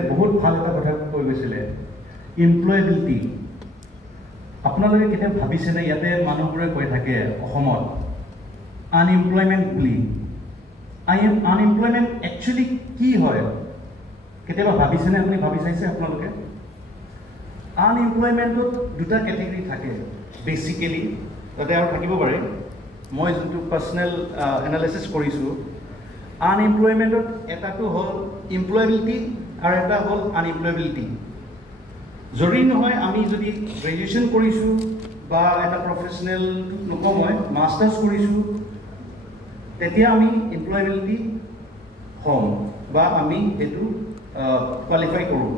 বহুত ভাল এটা কথা কৈ গৈছিলে এমপ্লয়েবিলিটি আপোনালোকে কেতিয়া ভাবিছেনে ইয়াতে মানুহবোৰে কৈ থাকে অসমত আনএমপ্লয়মেন্ট বুলি আনএমপ্লয়মেন্ট একচুয়ালি কি হয় কেতিয়াবা ভাবিছেনে আপুনি ভাবি চাইছে আপোনালোকে আনএমপ্লয়মেন্টত দুটা ক্যাটেগরি থাকে বেসিক্যালি তাতে আৰু থাকিব পাৰে মই যোনটো পাৰ্সোনাল এনালাইসিস কৰিছো আনএমপ্লয়মেন্টত এটাটো হল এমপ্লয়েবিলিটি আৰু এটা হল আনএমপ্লয়েবিলিটি জৰুৰী নহয় আমি যদি গ্ৰেজুৱেচন কৰিছো বা এটা প্ৰফেশনাল নকময় মাস্টাৰ্স কৰিছো তেতিয়া আমি এমপ্লয়েবিলিটি হম বা আমি এটো কোৱালিফাই কৰো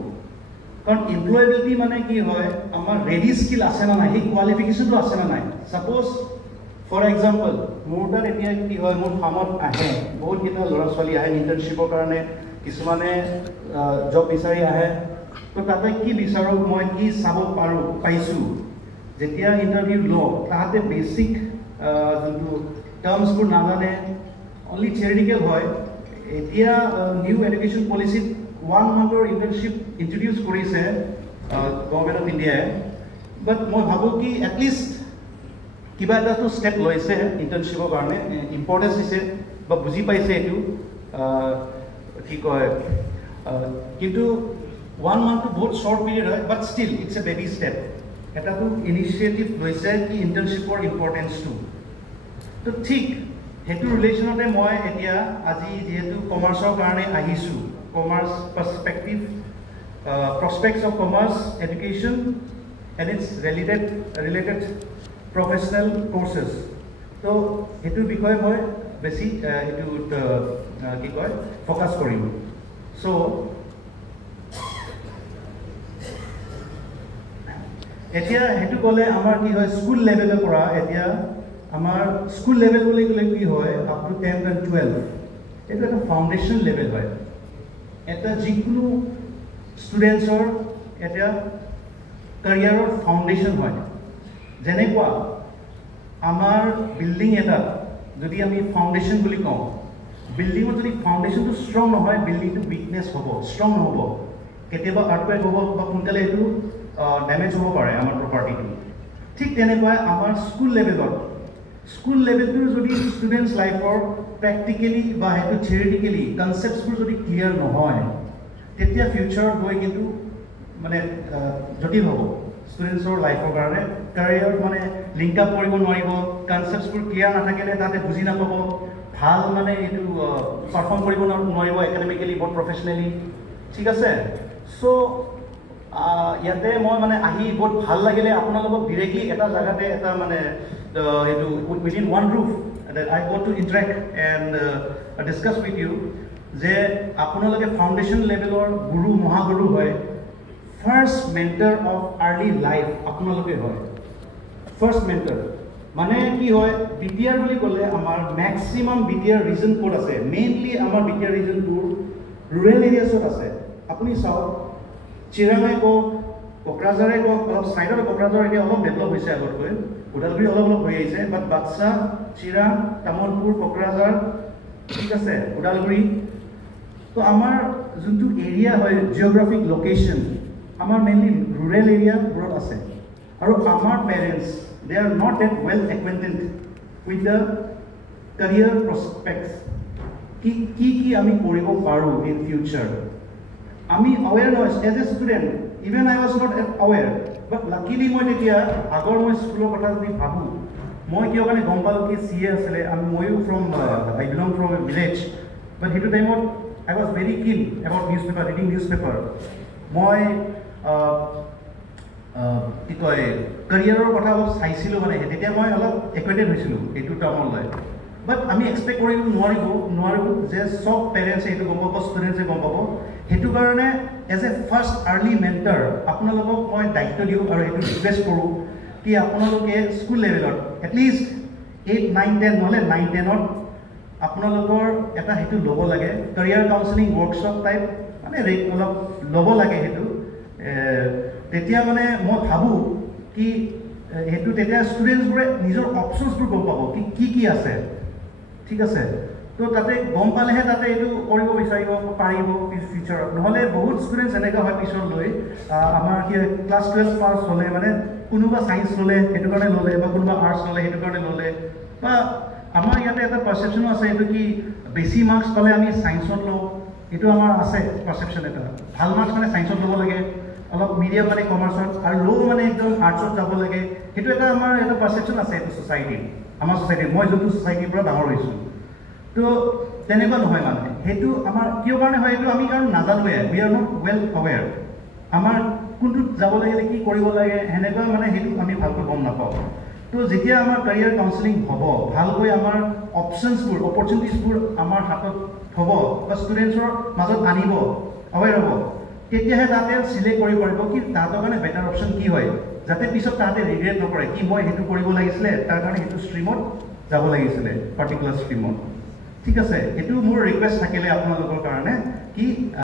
কাৰণ এমপ্লয়েবিলিটি মানে কি হয় আমাৰ ৰেডি স্কিল আছে না নাই কোৱালিফিকেশনটো আছে না নাই সাপোজ ফৰ এক্সাম্পল মোৰ তাত এতিয়া কি হয় মোৰ কামত আহে বহুত কিটা ল'ৰা ছোৱালী আহে ইন্টাৰ্নশিপৰ কাৰণে কিছুমানে জব বিচাৰি আহে তো তাতে কি বিচাৰো মই কি চাব পাৰো পাইছো যেতিয়া ইন্টাৰভিউ ল তাতে বেসিক যোনটো টাৰ্মছবোৰ নাজানে অনলি থিয়ৰিটিকেল হয় এতিয়া নিউ এডুকেশন পলিসিত 1 monthৰ ইন্টাৰ্নশিপ ইন্ট্ৰোডিউস কৰিছে গভৰ্নমেন্ট অফ ইণ্ডিয়া বাট মই ভাবো কি এটলিষ্ট কিবা এটা তো স্টেপ লৈছে ইন্টাৰ্নশিপৰ কাৰণে ইম্পৰ্টেন্স দিছে বা বুজি পাইছে এটো কি কয় কিন্তু 1 month to बहुत short period है but still it's a baby step এটা তো ইনিশিয়েটিভ লৈছে কি ইন্টাৰ্নশিপৰ ইম্পৰ্টেন্স টু তো ঠিক হেতু ৰিলেশনতে মই এতিয়া আজি যেহেতু কমাৰ্চৰ কাৰণে আহিছো commerce perspective prospects of commerce education and its related professional courses তো হেতু বিষয় মই বেসি হেতু কি কয় ফোকাস কৰিম সো এতিয়া হেতু গলে আমাৰ কি হয় স্কুল লেভেলৰ পৰা এতিয়া আমাৰ স্কুল লেভেল বুলি গলে কি হয় আপ টু 10 and 12 এটা এটা ফাউন্ডেশন লেভেল হয় এটা যিকোনো ষ্টুডেন্টছৰ এটা ক্যাৰিয়াৰৰ ফাউন্ডেশন হয় যেনেকুৱা আমাৰ বিল্ডিং এটা যদি আমি ফাউন্ডেশন বুলি কওঁ বিল্ডিংৰ যদি ফাউন্ডেশনটো ষ্ট্ৰং নহয় বিল্ডিংটো উইকনেস হ'ব ষ্ট্ৰং নহব কেতিয়াবা আৰ্থকুৱেক হ'ব বা সোনকালে এটো ড্যামেজ হ'ব পাৰে আমাৰ প্ৰপাৰ্টিটো ঠিক তেনেকুৱা আমাৰ স্কুল লেভেলটো যদি ষ্টুডেন্টছ লাইফৰ প্ৰ্যাকটিক্যালি বা হেতু থিয়ৰিটিক্যালি কনসেপ্টছবোৰ যদি ক্লিয়াৰ নহয় তেতিয়া ফিউচাৰ গৈ কিন্তু মানে জটিল হ'ব ষ্টুডেন্টছৰ লাইফৰ কাৰণে ক্যাৰিয়াৰ মানে লিংক আপ কৰিব নোৱাৰিব কনসেপ্টছবোৰ ক্লিয়াৰ নাথাকিলে তাতে বুজি নাপাব ভাল মানে এটো পাৰফৰ্ম কৰিব নোৱাৰিব একাডেমিক্যালি বহুত প্ৰফেশনালি ঠিক আছে সো ইয়াতে মই মানে আহি বহুত ভাল লাগিলে আপোনালোকক ডাইৰেক্টলি এটা জায়গাতে এটা মানে এটো within one roof that I got to interact and discuss with you যে আপোনালোকে ফাউন্ডেশন লেভেলৰ গুৰু মহাগুৰু হয় first mentor of early life আপোনালোকে হয় ফাৰ্স্ট মেন্টৰ মানে কি হয় বিটিআৰ বুলি ক'লে আমাৰ ম্যাক্সিমাম বিটিআৰ ৰিজন কোড আছে মেইনলি আমাৰ বিটিআৰ ৰিজনবোৰ ৰুৰেল এৰিয়াছত আছে আপুনি চাওক চিৰাঙাই কক কোকৰাঝাৰে কক অলপ সাইডৰ কোকৰাঝাৰ এৰিয়া অলপ ডেভেলপ হৈছে আগতকৈ উদালগুৰি অলপ হৈ আহিছে বাট বাক্সা চিৰাং তামোলপুৰ কোকৰাঝাৰ ঠিক আছে উদালগুৰি তো আমাৰ যোনটো এৰিয়া হয় জিওগ্ৰাফিক লোকেশন আমাৰ মেইনলি ৰুৰেল এৰিয়াবোৰত আছে আৰু আমাৰ parents they are not that well acquainted with the career prospects কি আমি কৰিব পাৰো in future আমি aware নহয় as a student even I was not aware but luckily মই তেতিয়া আগৰ মই স্কুলৰ কথা যদি ভাবো মই কিয় কাৰণে গম পালো কি CA আছিলে আমি ময়ো from I belong from a village but সেইটো টাইমত I was very keen about newspaper reading newspaper মই কি কয় ক্যাৰিয়াৰৰ কথা অলপ চাইছিলো মানে তেতিয়া মই অলপ একুৱেটেড হৈছিলো এইটো টাৰ্মলৈ বাট আমি এক্সপেক্ট কৰিব নোৱাৰিব যে সব পেৰেন্টছে এইটো গম পাব ষ্টুডেন্টছে গম পাব হেতু কাৰণে as a first early mentor আপোনালোকক মই দায়িত্ব দিও আৰু এইটো ৰিকুৱেষ্ট কৰো কি আপোনালোকে স্কুল লেভেলত এটলিষ্ট 8 9 10 নহলে 9 10 ত আপোনালোকৰ এটা হেতু ল'ব লাগে ক্যাৰিয়াৰ কাউন্সেলিং ওয়াৰ্কশ্বপ টাইপ মানে অলপ ল'ব লাগে হেতু তেতিয়া মানে মই ভাবো কি হেতু তেতিয়া ষ্টুডেন্টছবোৰে নিজৰ অপচনছবোৰ গম পাব কি আছে ঠিক আছে তো তাতে গম পালেহে তাতে এইটো কৰিব বিচাৰিব পাৰিব ফিউচাৰত নহ'লে বহুত ষ্টুডেণ্টছ এনেকুৱা হয় পিছলৈ আমাৰ কি হয় ক্লাছ 12 পাছ হ'লে মানে কোনোবা ছায়েন্স ল'লে সেইটো কাৰণে ল'লে বা কোনোবা আৰ্টছ ল'লে সেইটো কাৰণে ল'লে বা আমাৰ ইয়াতে এটা পাৰ্চেপশ্যনো আছে এইটো কি বেছি মাৰ্কছ পালে আমি ছায়েন্সত লওঁ এইটো আমাৰ আছে পাৰ্চেপশ্যন এটা ভাল মাৰ্কছ মানে ছায়েন্সত ল'ব লাগে অলপ মিডিয়াম মানে কমাৰ্চত আৰু ল' মানে একদম আৰ্টছত যাব লাগে সেইটো এটা আমাৰ এটা পাৰ্চেপশ্যন আছে এইটো ছ'চাইটিত আমাৰ ছ'চাইটিত মই যোনটো ছ'চাইটিৰ পৰা ডাঙৰ হৈছোঁ তো তেনেকুৱা নহয় মানে সেইটো আমাৰ কিয় কাৰণে হয় এইটো আমি কাৰণ নাজানোৱে উই আৰ নট ৱেল আৱেৰ আমাৰ কোনটোত যাব লাগিলে কি কৰিব লাগে সেনেকুৱা মানে সেইটো আমি ভালকৈ গম নাপাওঁ তো যেতিয়া আমাৰ কেৰিয়াৰ কাউন্সেলিং হ'ব ভালকৈ আমাৰ অপশ্যনছবোৰ অপৰচুনিটিছবোৰ আমাৰ হাতত হ'ব বা ষ্টুডেণ্টছৰ মাজত আনিব আৱেৰ হ'ব তেতিয়াহে তাতে চিলেক্ট কৰিব পাৰিব কি তাহাঁতৰ কাৰণে বেটাৰ অপশ্যন কি হয় যাতে পিছত তাহাঁতে ৰিগ্ৰেট নকৰে কি মই সেইটো কৰিব লাগিছিলে তাৰ কাৰণে সেইটো ষ্ট্ৰীমত যাব লাগিছিলে পাৰ্টিকুলাৰ ষ্ট্ৰীমত ঠিক আছে এইটো মোৰ ৰিকুৱেষ্ট থাকিলে আপোনালোকৰ কাৰণে কি